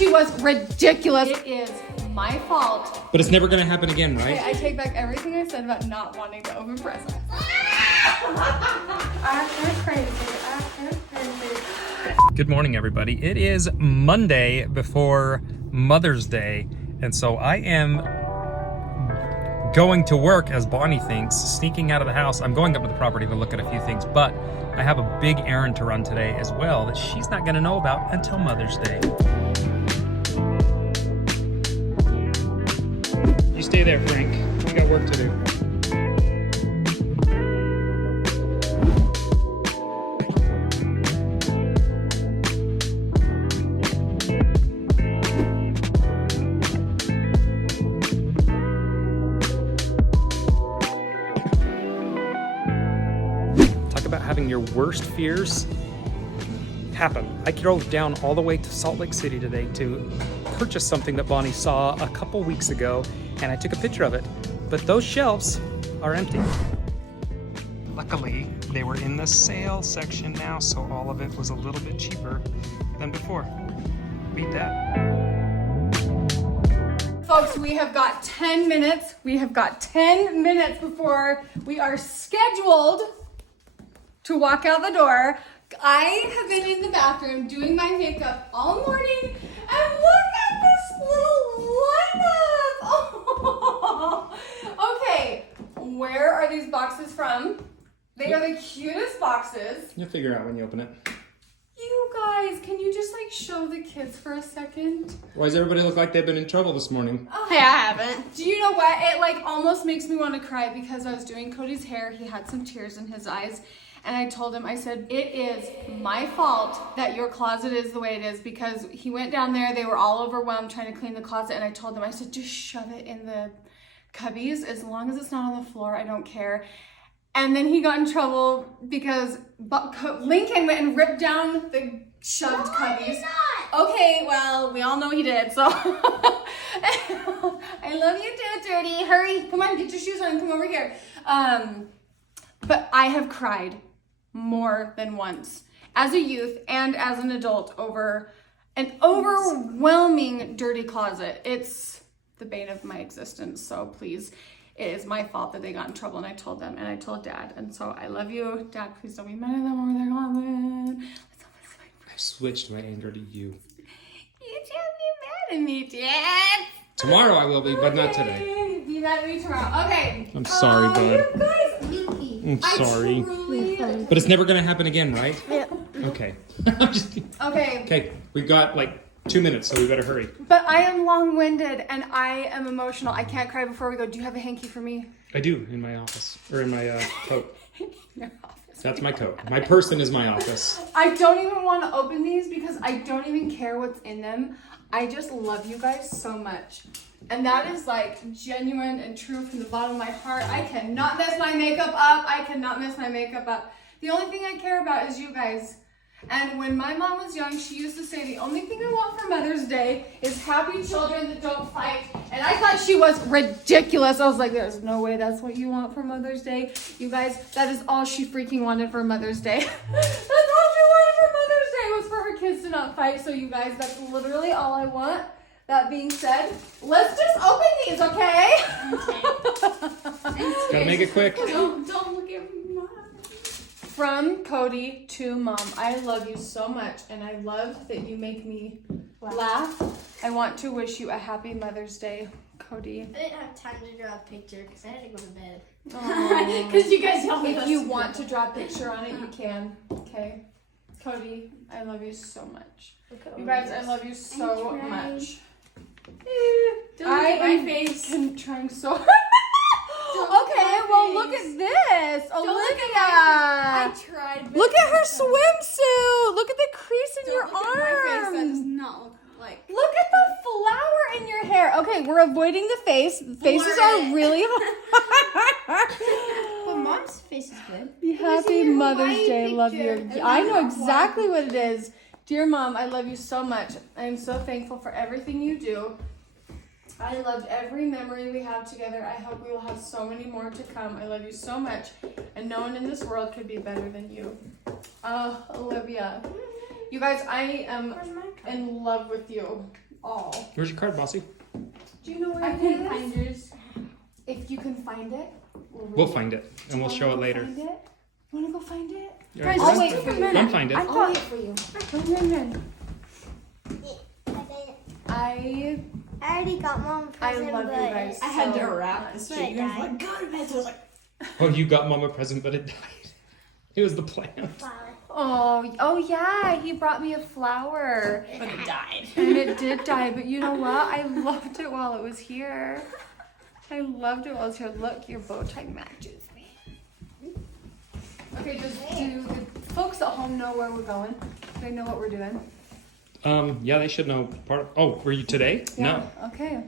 she was ridiculous. It is my fault. But it's never gonna happen again, right? Okay, I take back everything I said about not wanting to open presents. Good morning, everybody. It is Monday before Mother's Day, and so I am going to work, as Bonnie thinks, sneaking out of the house. I'm going up to the property to look at a few things, but I have a big errand to run today as well that she's not going to know about until Mother's Day. You stay there, Frank. We got work to do. About having your worst fears happen. I drove down all the way to Salt Lake City today to purchase something that Bonnie saw a couple weeks ago, and I took a picture of it, but those shelves are empty. Luckily, they were in the sale section now, so all of it was a little bit cheaper than before. Beat that. Folks, we have got 10 minutes. We have got 10 minutes before we are scheduled to walk out the door. I have been in the bathroom doing my makeup all morning, and look at this little lineup. Oh. Okay, where are these boxes from? They are the cutest boxes. You'll figure out when you open it. You guys, can you just like show the kids for a second? Why does everybody look like they've been in trouble this morning? Hey, I haven't. Do you know what? It like almost makes me want to cry because I was doing Cody's hair. He had some tears in his eyes. And I told him, I said, it is my fault that your closet is the way it is, because he went down there, they were all overwhelmed trying to clean the closet, and I told them, I said, just shove it in the cubbies. As long as it's not on the floor, I don't care. And then he got in trouble because Lincoln went and ripped down the shoved cubbies. I did not. Okay, well, we all know he did, so. I love you too, Dirty. Hurry, come on, get your shoes on, come over here. But I have cried more than once as a youth and as an adult over an overwhelming dirty closet. It's the bane of my existence. So please, it is my fault that they got in trouble, and I told them, and I told Dad. And so I love you, Dad. Please don't be mad at them over their closet. I switched my anger to you. You can't be mad at me, Dad. Tomorrow I will be, but not today. Be mad at me tomorrow. Okay. I'm sorry, bud. You guys, I'm sorry. truly... But it's never gonna happen again, right? Yeah. Okay. I'm just kidding. Okay. Okay, we've got like 2 minutes, so we better hurry. But I am long-winded and I am emotional. I can't cry before we go. Do you have a hanky for me? I do, in my office, or in my coat. Your office. That's my coat. My person is my office. I don't even want to open these because I don't even care what's in them. I just love you guys so much. And that is like genuine and true from the bottom of my heart. I cannot mess my makeup up. I cannot mess my makeup up. The only thing I care about is you guys. And when my mom was young, she used to say, the only thing I want for Mother's Day is happy children that don't fight. And I thought she was ridiculous. I was like, there's no way that's what you want for Mother's Day. You guys, that is all she freaking wanted for Mother's Day. That's all she wanted for Mother's Day was for her kids to not fight. So you guys, that's literally all I want. That being said, let's just open these, okay? Gotta make it quick. Don't look at me. From Cody to Mom, I love you so much, and I love that you make me laugh. I want to wish you a happy Mother's Day, Cody. I didn't have time to draw a picture because I had to go to bed. Because you guys helped me. If you want to draw a picture on it, you can. Okay. Cody, I love you so much. You guys, I love you so much. Don't look at my face. I'm trying so hard. Okay, well look at this, Olivia. I tried. Look at her swimsuit. Look at the crease in your Look at my face. That does arm. not look like. Look at the flower in your hair. Okay, we're avoiding the face. Faces are really hard. But Mom's face is good. Happy Mother's Day. Love you. picture. I know exactly what it is. Dear Mom, I love you so much. I am so thankful for everything you do. I loved every memory we have together. I hope we will have so many more to come. I love you so much, and no one in this world could be better than you. Olivia. You guys, I am in love with you. all. Where's your card, Bossy? Do you know where I it couldn't is? find yours. If you can find it, We'll find it and we'll show it later. Find it? Wanna go find it? Yeah, Guys, run, just wait take run, a minute. run find it. I I'll thought wait for you. I I already got Mom a present, love you but guys. I had to So wrap this much. shit. You guys were like, go to bed. So I was like, Oh, you got Mom a present, but it died. It was the plant. flower. oh yeah, he brought me a flower. but it died. And it did die, but you know what? I loved it while it was here. I loved it while it was here. Look, your bow tie matches me. Okay, do the folks at home know where we're going? Do they know what we're doing? Yeah, they should know part of, oh, were you today? No. Okay.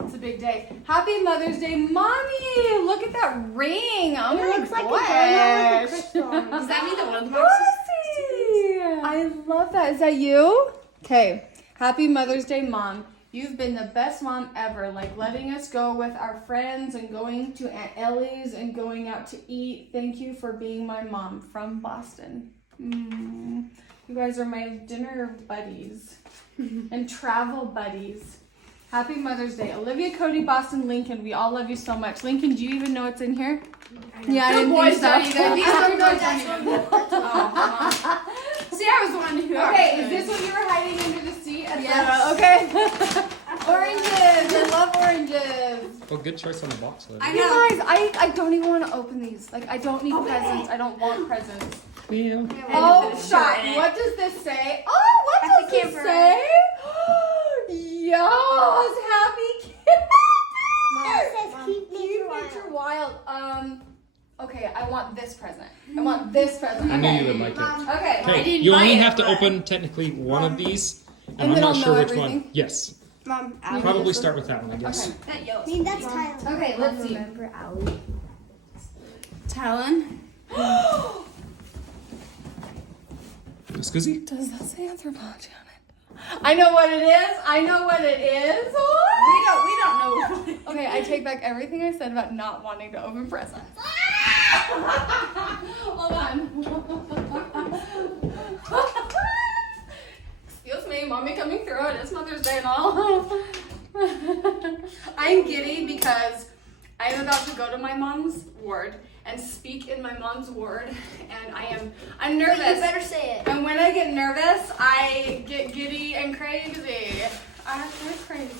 It's a big day. Happy Mother's Day, Mommy! Look at that ring. Oh my It looks like a gosh. donut with a crystal on it. Does that mean that one of the boxes? I love that. Is that you? Okay. Happy Mother's Day, Mom. You've been the best mom ever. Like letting us go with our friends and going to Aunt Ellie's and going out to eat. Thank you for being my mom from Boston. You guys are my dinner buddies and travel buddies. Happy Mother's Day. Olivia, Cody, Boston, Lincoln. We all love you so much. Lincoln, do you even know what's in here? Yeah, I The didn't boys think so. don't either. These are boys That's don't one. either. Oh, see, I was the one who. Okay, is this what you were hiding under the seat? Yes. Okay. Oranges. I love oranges. Oh, good choice on the box lid. I You know. guys, I don't even want to open these. Like, I don't need presents. I don't want presents. Yeah. Oh, put a shirt stop. in it. What does this say? Oh, what does Happy this camper. say? Yes, happy Mom, it says keep nature Nature wild. Wild. Okay, I want this present. I want this present. I knew you Okay. would like it. Mom, Okay. I Okay, didn't you buy only it, have to but- open technically one of these, and And I'm then not I'll sure know which one. everything? Yes, Mom, probably start with that one, I guess. Okay. That yellow. I mean, that's Tyler. Okay, let's see. Remember Allie? Talon. Scoozy? Does that say anthropology on it? I know what it is. I know what it is. We don't know. Okay, I take back everything I said about not wanting to open presents. Hold on. Excuse me, mommy coming through it. It's Mother's Day and all. I'm giddy because I'm about to go to my mom's ward and speak in my mom's ward, and I'm nervous. You better say it. And when I get nervous, I get giddy and crazy. Acting crazy.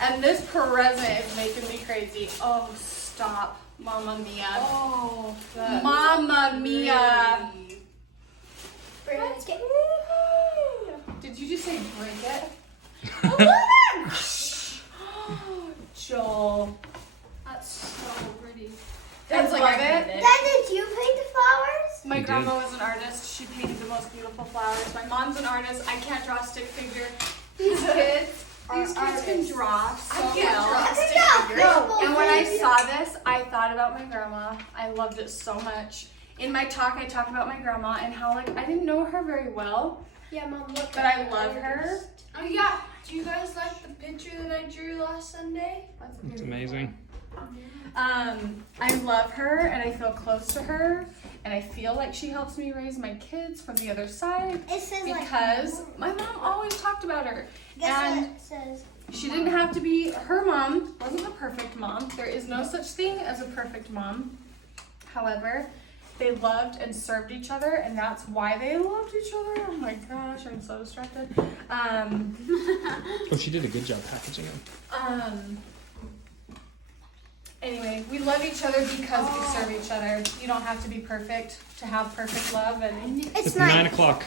And this present is making me crazy. Oh, stop. Mamma mia. Oh, Mamma mia. Break it. Did you just say break it? Joel. that's so pretty. That's like love I it. did. Dad, did you paint the flowers? My I did. grandma was an artist. She painted the most beautiful flowers. My mom's an artist. I can't draw a stick figure. These kids can draw so well. I can draw. And when I saw this, I thought about my grandma. I loved it so much. In my talk, I talked about my grandma and how like I didn't know her very well, Yeah, Mom, look. but I love her. Oh yeah. Do you guys like the picture that I drew last Sunday? It's amazing. I love her and I feel close to her and I feel like she helps me raise my kids from the other side It says because my mom always talked about her. Guess And what it says? she didn't have to be, her mom wasn't a perfect mom. There is no such thing as a perfect mom. However, they loved and served each other, and that's why they loved each other. Oh my gosh, I'm so distracted. Oh, she did a good job packaging them. Anyway, we love each other because we serve each other. You don't have to be perfect to have perfect love, and It's It's 9 9. o'clock.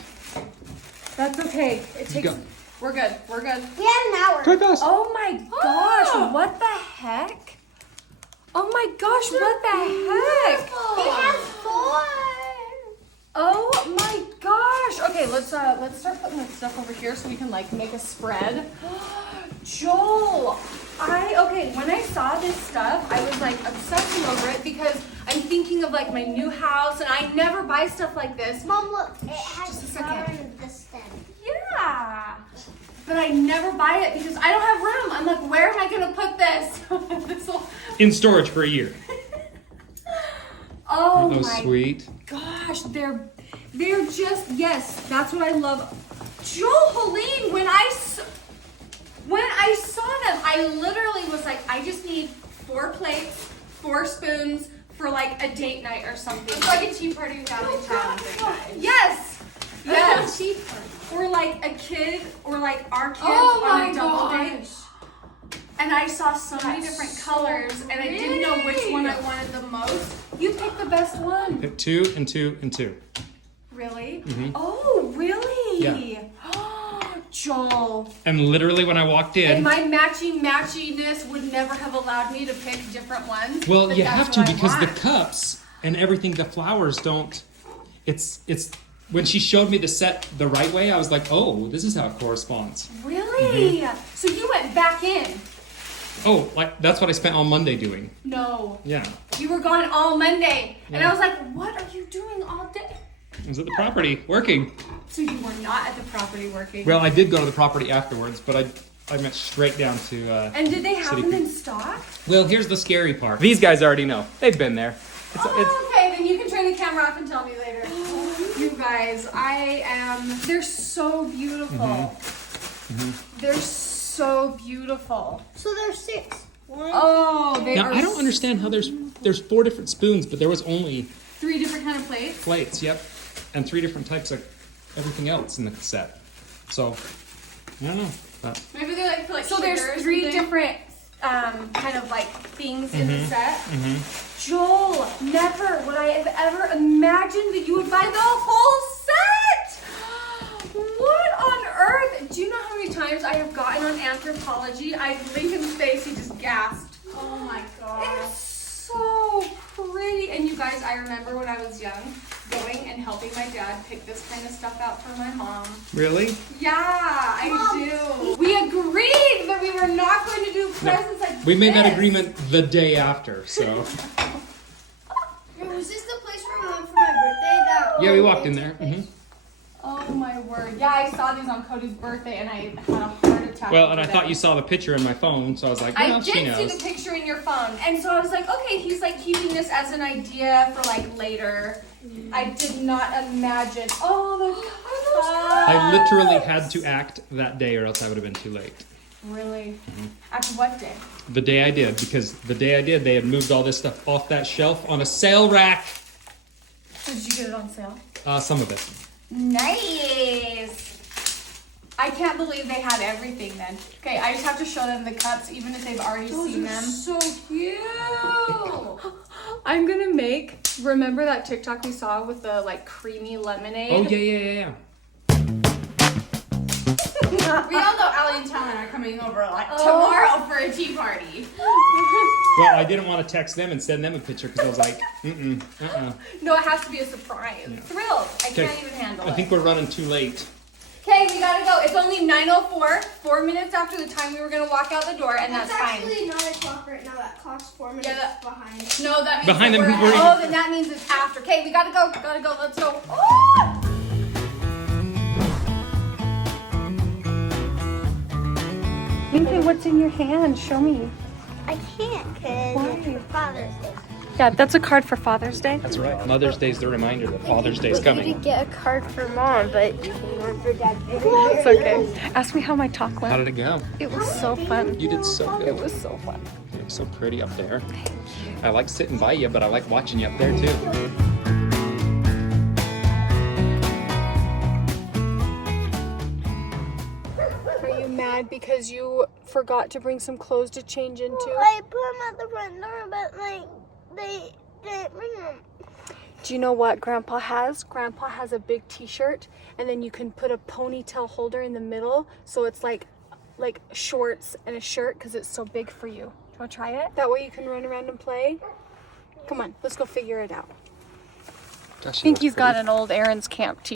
that's okay. It takes. Go. We're good. We're good. We had an hour. Try fast. Oh my gosh! What the heck? Oh my gosh! What the heck? It has 4. Oh my gosh! Okay, let's start putting this stuff over here so we can like make a spread. Joel, when I saw this stuff, I was like obsessing over it because I'm thinking of like my new house and I never buy stuff like this. Mom, look. It has Just a a second. flower in the stem. Yeah. But I never buy it because I don't have room. I'm like, where am I gonna put this? This'll- In storage for a year. Oh That was my sweet. gosh, they're just, yes, that's what I love. Joel, Hoellein, I literally was like, I just need 4 plates, 4 spoons for like a date night or something. It's like a tea party Valentine's Day night. Yes. Yes. Tea party. Or like a kid, or like our kids Oh on my a double date. gosh. And I saw so many different colors, and I didn't know which one I wanted the most. You picked the best one. Pick 2 and 2 and 2. Really? Mhm. Oh, really? Yeah. Joel. And literally when I walked in, And my matchiness would never have allowed me to pick different ones. well, but you that's have to what I because the want. cups and everything, the flowers don't. It's when she showed me the set the right way, I was like, oh, this is how it corresponds. Really? So you went back in? Oh, like that's what I spent all Monday doing. No. Yeah, You were gone all Monday. And Yeah. I was like, what are you doing all day? I was at the property working. So you were not at the property working. Well, I did go to the property afterwards, but I went straight down to. And did they have City them Creek. in stock? Well, here's the scary part. These guys already know. They've been there. Okay, then you can turn the camera off and tell me later. You guys, they're so beautiful. They're so beautiful. So there's 6. 1, Oh, they Now are I don't understand how there's 4 different spoons, but there was only 3 different kind of plates. plates. Yep, and 3 different types of everything else in the set. So I don't know. But Maybe they're like for like So sugar or there's 3 something. different kind of like things in the set. Joel, never would I have ever imagined that you would buy the whole set. What on earth? Do you know how many times I have gotten on Anthropology? Lincoln's face, he just gasped. Oh my god. It's so pretty. And you guys, I remember when I was young, going and helping my dad pick this kind of stuff out for my mom. really, Yeah, I do. We agreed that we were not going to do presents like we made that this. agreement the day after. So Wait, was this the place where we went for my birthday? yeah, we walked in there. Oh my word. Yeah, I saw these on Cody's birthday and I had a heart attack. Well, and I over thought them. you saw the picture in my phone, so I was like, I well, she did see knows. the picture in your phone. And so I was like, okay, he's like keeping this as an idea for like later. I did not imagine. Oh, the cups. I literally had to act that day, or else I would have been too late. Really? After what day? The day I did, because the day I did, they had moved all this stuff off that shelf on a sale rack. So did you get it on sale? Some of it. Nice. I can't believe they had everything then. Okay, I just have to show them the cups, even if they've already seen them. So cute. I'm gonna make. Remember that TikTok we saw with the like creamy lemonade? Oh yeah. We all know Allie and Talon are coming over like tomorrow for a tea party. Well, I didn't want to text them and send them a picture because I was like, No, it has to be a surprise. Yeah. Thrilled. I Okay. can't even handle I it. think we're running too late. Okay, we gotta go. It's only 9:04. 4 minutes after the time we were gonna walk out the door, and that's fine. actually 9 o'clock right now. That clock's 4 minutes behind. No, that means Behind that them, we're we're- Oh, then that means it's after. Okay, we gotta go. Gotta go. Let's go. Oh! Minky, what's in your hand? Show me. I can't because it's for Father's Day. Yeah, that's a card for Father's Day. That's right. Mother's Day's the reminder that Father's Day's You coming. did get a card for Mom, but one for Dad. It's okay. Ask me how my talk How went. did it go? It was so fun. You did so It good. was so fun. You look so pretty up there. I like sitting by you, but I like watching you up there too. Are you mad because you forgot to bring some clothes to change into? I put them at the front door, but like they didn't bring them. Do you know what Grandpa has? Grandpa has a big t-shirt, and then you can put a ponytail holder in the middle, so it's like shorts and a shirt because it's so big for you. Do you want to try it? That way you can run around and play. Come on, let's go figure it out. Gosh, I think you've got an old Aaron's camp t-shirt.